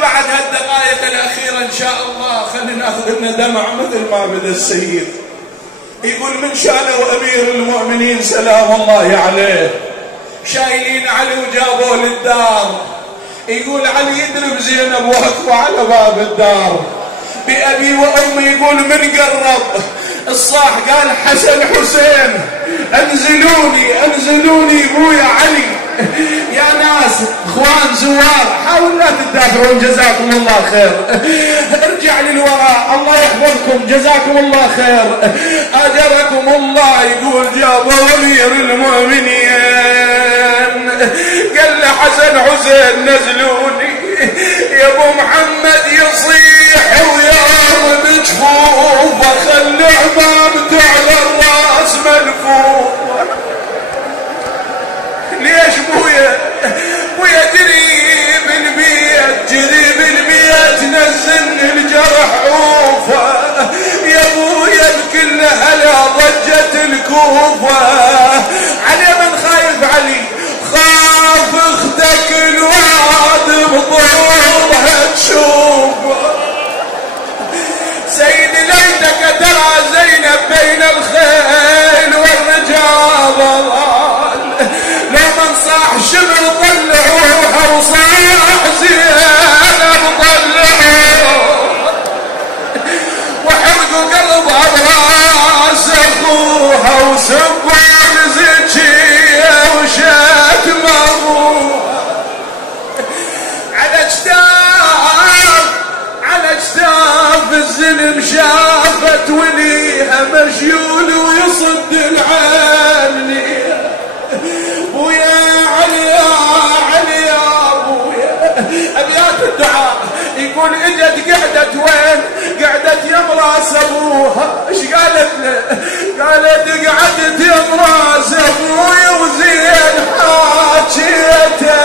بعد هالدقائق الأخيرة إن شاء الله خلينا ناخذ لنا دمع مثل ما بدأ السيد. يقول من شانه أمير المؤمنين سلام الله عليه شايلين علي وجابوه للدار. يقول علي يدرب زينب وهكوا على باب الدار بأبي وأمي. يقول من قرب الصاح قال حسن حسين انزلوني انزلوني ابويا علي. يا ناس اخوان زوار حاولوا لا تدافعون جزاكم الله خير. ارجع للوراء الله يحفظكم جزاكم الله خير اجركم الله. يقول جابوا امير المؤمنين قال له حسن حسين نزلوني. يا ابو محمد يصيح ويا بجفوفه خلي عمامته على الراس ملفوفه. ليش بويا بويا جري بالبيت جري بالبيت نزلني الجرح عوفه. يا بويا بكل هلا ضجت الكوفه. علي من خايف علي خاف اختك الواد بطولها تشوفه. سيد ليتك ترى زينب بين الخيل والرجال ضلال. لو من صاح شمل طلعوها وصاح زينب طلعوها وحرقوا قلبها براس اخوها وسبوا زكيه وشتم ابوها. على اجتاف الزلم شافت وليها مشيول ويصد العالي. بويا علي يا علي يا بويا. ابيات الدعاء يقول اجت قعدت وين قعدت يا مراس ابوها. ايش قالت له قالت قعدت يا مراس ابويا وزين حاجيته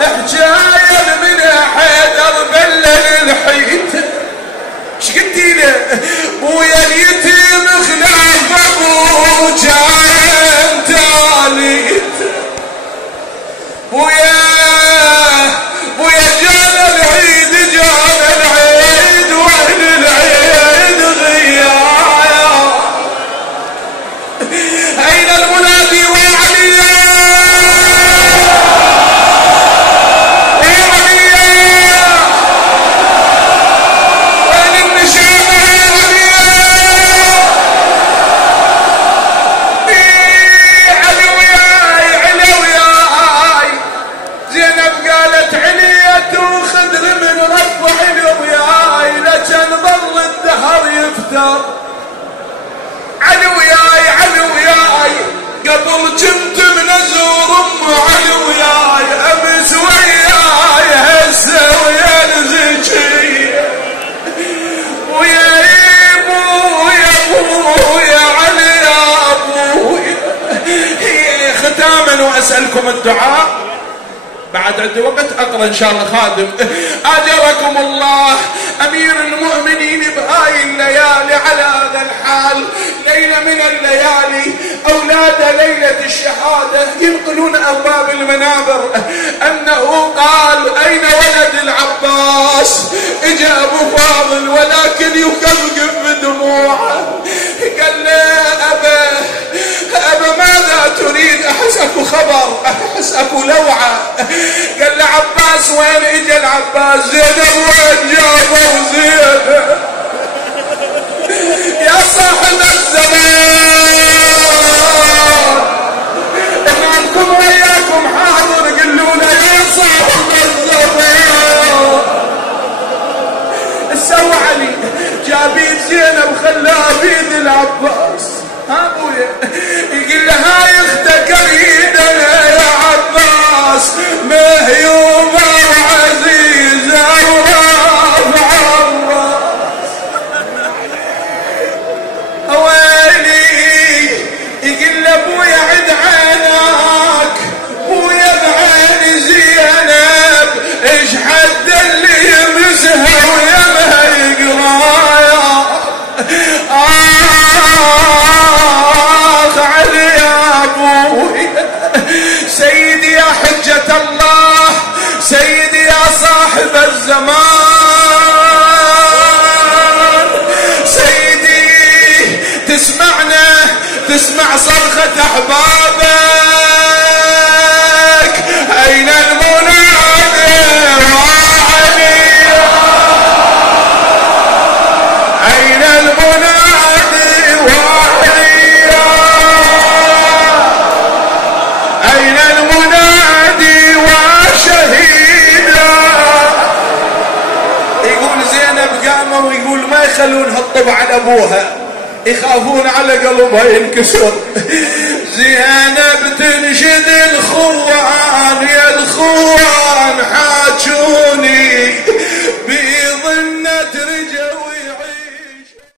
حجايه من حيدر بلل الحيت. ايش قلتي له بويا اليتيم خلاف ابوه كان تاليت. بويا جانا العيد جانا العيد واهل العيد غيايا. اين المنادي وعليا علي وياي علي وياي قبل كنت منزور ام علي وياي امس وياي هسه ويا زكيه. ويا ابويا علي يا ابويا. ختاما واسالكم الدعاء بعد عندي وقت اقرا ان شاء الله خادم. اجركم الله امير المؤمنين بهاي الليالي على هذا الحال. ليله من الليالي اولاد ليله الشهاده ينقلون ارباب المنابر انه قال اين ولد العباس. اجى ابو فاضل ولكن يكذب بدموعه. قال له ابا ماذا تريد؟ احس اكو خبر احس اكو لوعه. قال له عباس وين؟ اجى العباس. زينب وين؟ جابوا زينب. يا صاحب الزمان امامكم وياكم حاضر قلونا يا صاحب الزمان. سوى علي جابيد زينب خلاها بيد العباس. ها ابويا يقول له هاي اختك اريدها يا عباس مهيوبه وعزيزه ورافعه الراس. الزمان. سيدي تسمعنا، تسمع صرخة أحبابك. أين المنادي وعلي؟ أين المنادي وعلي؟ أين المنادي وشهيدا؟ يقول زينب قاموا ويقول ما يخلون هالطبع على أبوها، يخافون على قلبها ينكسر. زينب تنشد الخوان، يا الخوان حاجوني